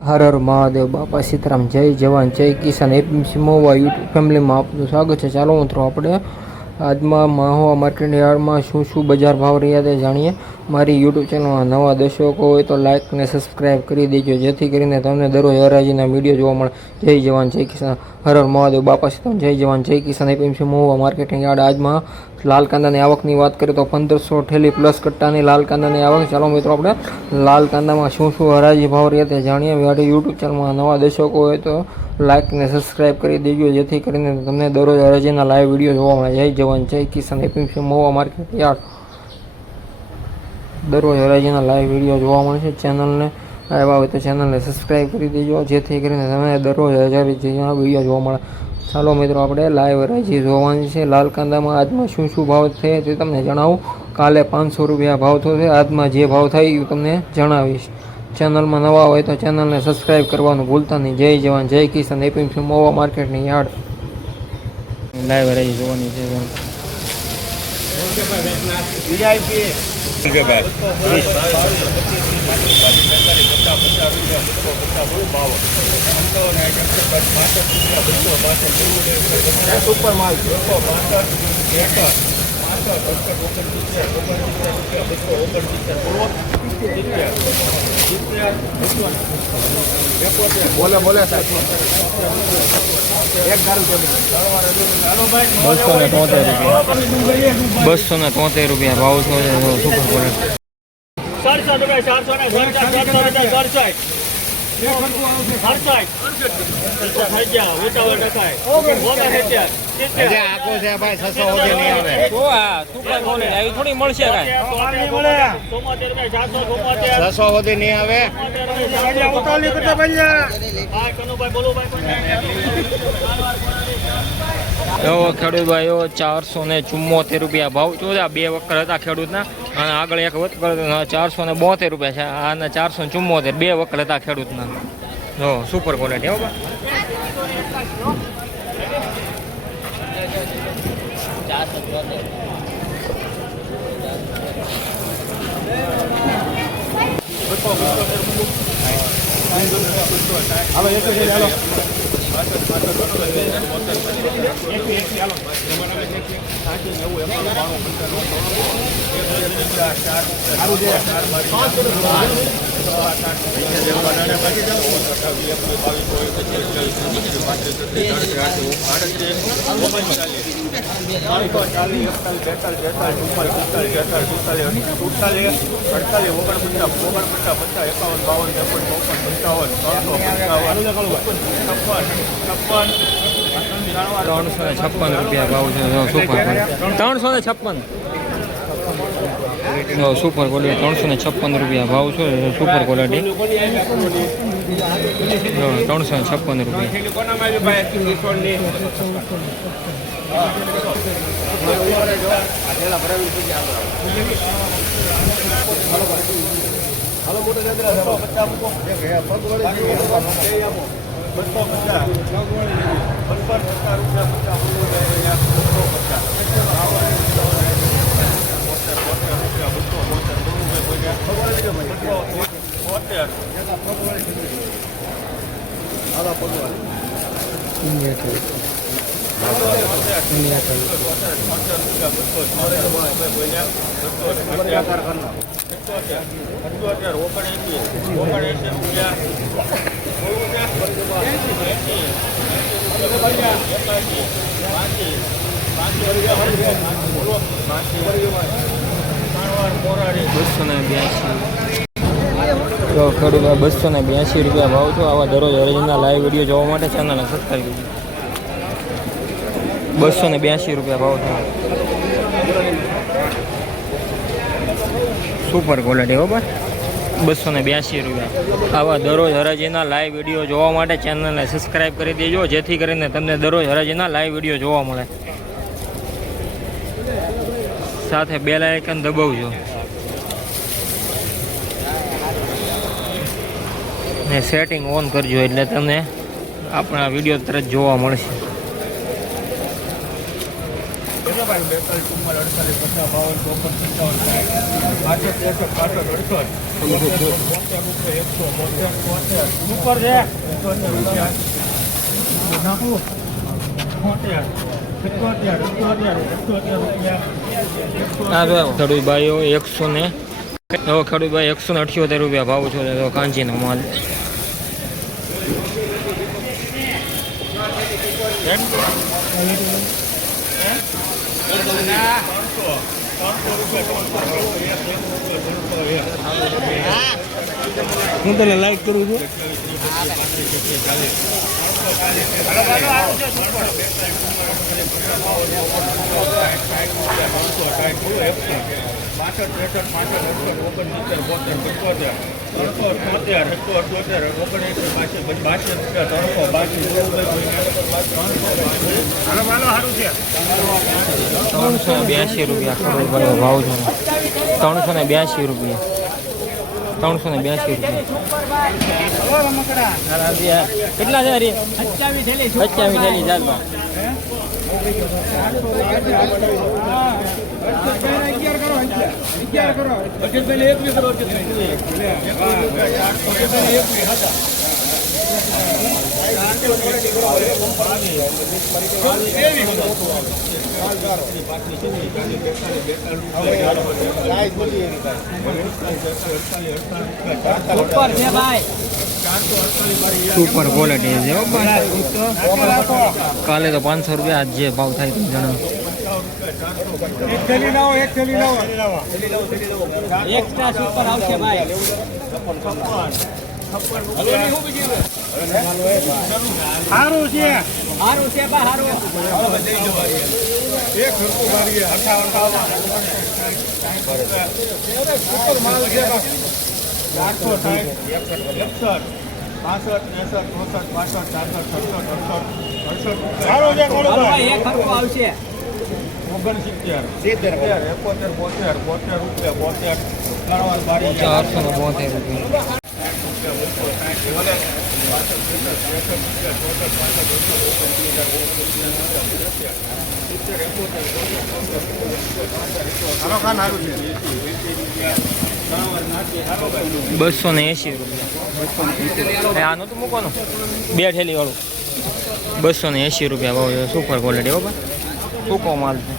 હર હર મહાદેવ બાપા સીતારામ જય જવાન જય કિસાન એપીએમસી મહુવા યુટ્યુબ ફેમિલીમાં આપનું સ્વાગત છે। ચાલો મિત્રો આપણે આજમાં મહુવા માર્કેટ યાર્ડમાં શું બજાર ભાવ રહ્યા તે જાણીએ। મારી યુટ્યુબ ચેનલમાં નવા દર્શકો હોય તો લાઇક અને સબસ્ક્રાઈબ કરી દેજો, જેથી કરીને તમને દરરોજ હરાજીના વિડીયો જોવા મળે। જય જવાન જય કિસાન, હર હર મહાદેવ બાપા સીતારામ જય જવાન જય કિસાન એપીએમસી મહુવા માર્કેટિંગ યાર્ડ। આજમાં લાલ કાંદાની આવકની વાત કરીએ તો 1500 ઠેલી પ્લસ કટ્ટાની લાલ કાંદાની આવક। ચાલો મિત્રો આપણે લાલ કાંદામાં શું હરાજી ભાવ રહ્યા તે જાણીએ। મારી યુટ્યુબ ચેનલમાં નવા દર્શકો હોય તો લાઇક અને સબસ્ક્રાઈબ કરી દેજો, જેથી કરીને તમને દરરોજ હરાજીના લાઈવ વિડીયો જોવા મળે। જય જવાન જય કિસાન એપીએમસી મહુવા માર્કેટ યાર્ડ। દરરોજ હરાજીના લાઈવ વિડીયો જોવા મળશે। ચેનલને આવ્યા હોય તો ચેનલને સબસ્ક્રાઈબ કરી દેજો, જેથી કરીને તમને દરરોજ હરાજીના વિડીયો જોવા મળે। ચાલો મિત્રો આપણે લાઈવ હરાજી જોવાની છે। લાલ કાંદામાં આજમાં શું ભાવ થયા તે તમને જણાવું। કાલે 500 રૂપિયા ભાવ થયો છે, આજમાં જે ભાવ થાય એ તમને જણાવીશ। ચેનલમાં નવા હોય તો ચેનલને સબસ્ક્રાઈબ કરવાનું ભૂલતા નહીં। જય જવાન જય કિસાન એપીએમસી મહુવા માર્કેટની યાર્ડ। લાઈવ હરાજી જોવાની છે। સુપર માલ બોલે બોલે સાહેબ 273 રૂપિયા ભાવ છે। સુપર ક્વોલિટી થોડી મળશે એવો ખેડૂત ભાઈઓ 474 રૂપિયા ભાવ જોયા। બે વખત હતા ખેડૂતના અને આગળ એક વખત 472 રૂપિયા છે અને 474 બે વખત હતા ખેડૂતના। જો સુપર ક્વોલિટી હો ₹356 રૂપિયા ભાવ છે। સુપર 356 સુપર ક્વોલિટી 356 રૂપિયા ભાવ છે। સુપર ક્વોલિટી 356 રૂપિયા। તો ખેડૂત 282 રૂપિયા ભાવ છો। આવા દરરોજ હરાજીના લાઈવ વિડીયો જોવા માટે ચેનલને સબસ્ક્રાઈબ કરજો। 282 રૂપિયા ભાવ છે। સુપર ક્વોલિટી હો ભાઈ 282 રૂપિયા। આવા દરરોજ હરાજીના લાઈવ વિડીયો જોવા માટે ચેનલને સબસ્ક્રાઈબ કરી દેજો, જેથી કરીને તમને દરરોજ હરાજીના લાઈવ વિડીયો જોવા મળે। સાથે બેલ આઇકન દબાવજો ને સેટિંગ ઓન કરજો, એટલે તમને આપણા વિડીયો તરત જોવા મળશે। 42, 44, 45, 50, 52, 54, ખેડૂતભાઈઓ 178 રૂપિયા ભાવ છો તો કાંચીનો માલ. હું તને લાઈક કરું છું. ₹382 ભાવ છે. 382 રૂપિયા. 382 રૂપિયા. કેટલા છે? 25 થેલી ચાલવા. સુપર ક્વોલિટી છે. કાલે તો 500 રૂપિયા, આજ જે ભાવ થાય તો જણાવો. એક્સ્ટ્રા સુપર આવશે ભાઈ. સારું છે. સારું છે બા, સારું. એક રૂપિયો મારી 58 માલ છે. 460 61 65 66 67 68 69 70 68 હાલો ભાઈ, એક ખર્ચો આવશે. 69 70 72 રૂપિયા 472 રૂપિયા. ₹280. આનું તો મૂકવાનું 2 થેલી વાળું. ₹280 ભાવ છે. Super quality. બરાબર, સૂકો માલ છે.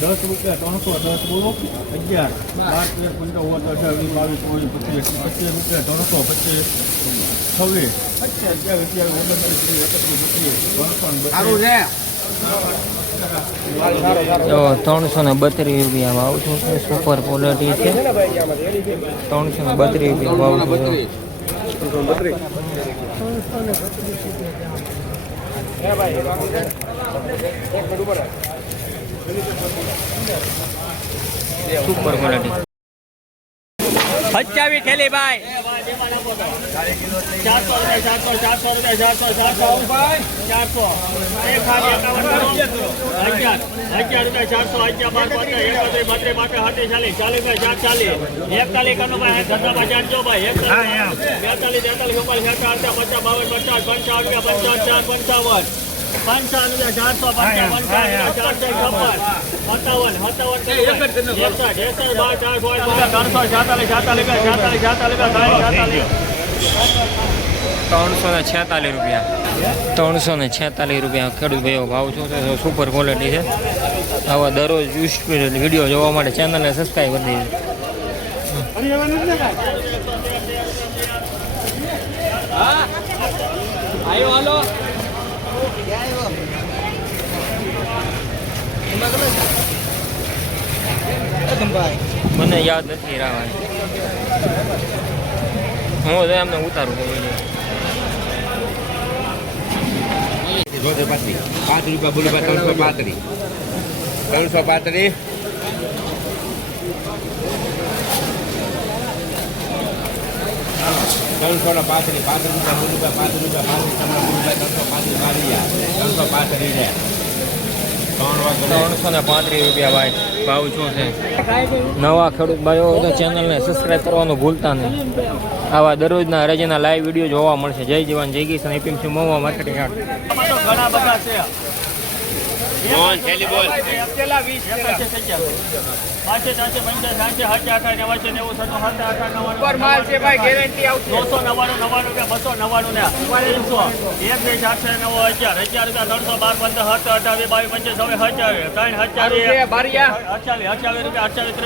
10 રૂપિયા 310 બોલો 11 12 13 15 16 ₹332 ભાવ છે. સુપર ક્વોલિટી છે. 332 ભાવ છે. Super quality. 25 થેલી ભાઈ. 400 રૂપિયા 400 એક ખાલી 11 400 41 કનો ભાઈ ધંધામાં જાણજો ભાઈ. 42 43 44 ₹346 ખેડૂત ભાઈઓ ભાવ છો તો સુપર ક્વોલિટી છે. આવા દરરોજ વિડીયો જોવા માટે ચેનલને સબસ્ક્રાઈબ કરી દેજો. આવ્યો હાલો. મને યાદ નથી રહેવા. હું તો એમને ઉતારું. 5 રૂપિયા બોલી 335 335 ₹335 ભાઈ ભાવ શું છે. નવા ખેડૂત ભાઈઓ તો ચેનલને સબસ્ક્રાઈબ કરવાનું ભૂલતા નહીં. આવા દરરોજના રજાના લાઈવ વિડીયો જોવા મળશે. જય જવાન જય કિસાન એપીએમસી મહુવા માર્કેટિંગ યાર્ડ. ઘણા બધા છે. મોહન છેલ્લી બોલ પેલા 20 પેલા. ઉપર માલ છે ભાઈ, ગેરંટી આવશે. 299 ને 300 1 2 4 9 11 11 12 15 17 28 22 25 27 28 બારિયા. 48 રૂપિયા 48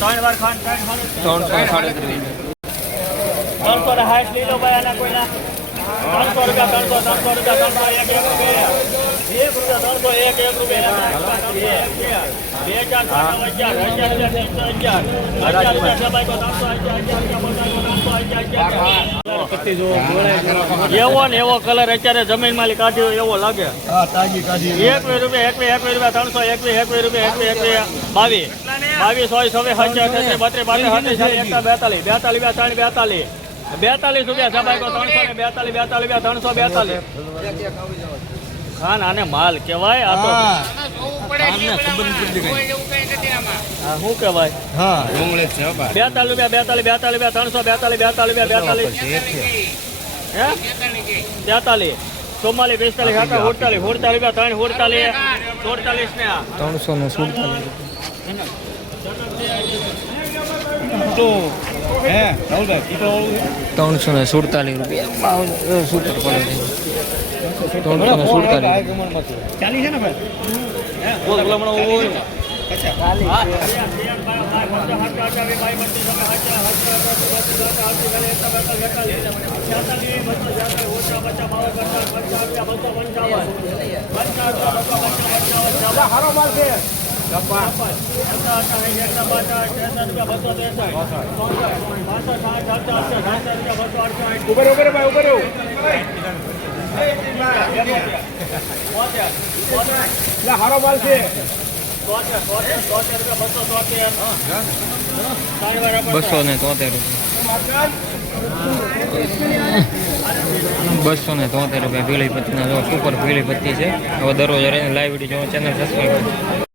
3 વાર ખાંડ 360 લીલો ભાઈ આના કોઈના 300 રૂપિયા 300 રૂપિયા 2 એવો ને એવો કલર અત્યારે જમીન માલી કાઢ્યો એવો લાગે. હા, તાજી તાજી. 21 રૂપિયા 21 રૂપિયા 321 22 22 22 42 રૂપિયા સબાઈ 342 ખાન આને માલ કહેવાય. આ તો આમને ખબર નથી પડી કઈ. આ શું કહેવાય? હા, ડુંગળી છે હો બા 42 રૂપિયા 342 હે 43 44 45 48 રૂપિયા 348 ને આ 347 તો હે રાહુલભાઈ, ઈ તો ઓલું છે. 347 રૂપિયા સુપર ક્વોલિટી 347 ચાલી છે ને ભાઈ? બોલ હમણાં ઊભો હોય. હારો માલ છે. ઉપર ઉપર ભાઈ, ઉપર હારો માલ છે. 273 રૂપિયા પીળી પત્તીના જો સુપર પીળી પત્તી છે. હવે દરરોજ લાઈવ વિડીયો ચેનલ સબસ્ક્રાઈબ